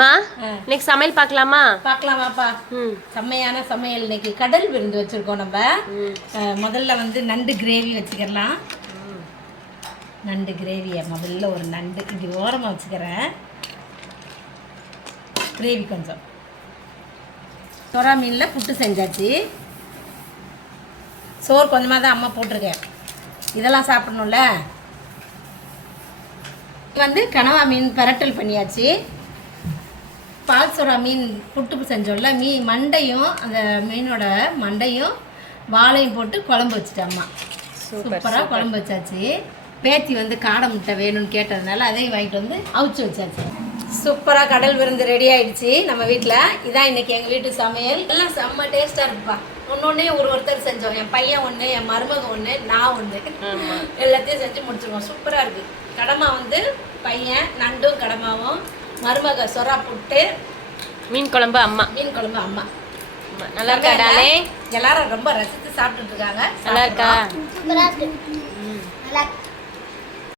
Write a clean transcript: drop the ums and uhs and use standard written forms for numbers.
மா இன்னைக்கு சமையல் பார்க்கலாமா? பார்க்கலாமாப்பா. செம்மையான சமையல். இன்னைக்கு கடல் விருந்து வச்சுருக்கோம் நம்ம. முதல்ல வந்து நண்டு கிரேவி வச்சுக்கலாம். நண்டு கிரேவியை முதல்ல ஒரு நண்டு இப்படி ஓரமாக வச்சுக்கிறேன். கிரேவி கொஞ்சம். சொரா மீனில் புட்டு செஞ்சாச்சு. சோறு கொஞ்சமாக தான் அம்மா போட்டிருக்கேன். இதெல்லாம் சாப்பிடணும்ல. வந்து கனவா மீன் பெரட்டல் பண்ணியாச்சு. பால் சொரா மீன் புட்டு செஞ்சோம்ல, மண்டையும் அந்த மீனோட மண்டையும் வாழையும் போட்டு குழம்பு வச்சுட்டு அம்மா சூப்பராக குழம்பு வச்சாச்சு. பேத்தி வந்து காடை முட்டை வேணும்னு கேட்டதுனால அதையும் வாங்கிட்டு வந்து அவிச்சு வச்சாச்சு. சூப்பராக கடல் விருந்து ரெடி ஆகிடுச்சு நம்ம வீட்டில். இதான் இன்றைக்கி எங்கள் வீட்டு சமையல். எல்லாம் செம்ம டேஸ்ட்டாக இருக்குப்பா. ஒன்றொன்னே ஒருத்தர் செஞ்சோம். என் பையன் ஒன்று, என் மருமக ஒன்று, நான் ஒன்று, எல்லாத்தையும் செஞ்சு முடிச்சிருவோம். சூப்பராக இருக்குது. கடமா வந்து பையன், நண்டும் கடமாவும், மருமக சொரா புட்டு, மீன் குழம்பு அம்மா. மீன் குழம்பு அம்மா. நல்லா இருக்காடாலே. எல்லாரும் ரொம்ப ரசித்து சாப்பிட்டுட்டு இருக்காங்க. நல்லா இருக்கா? சூப்பராக இருக்கு. நல்லா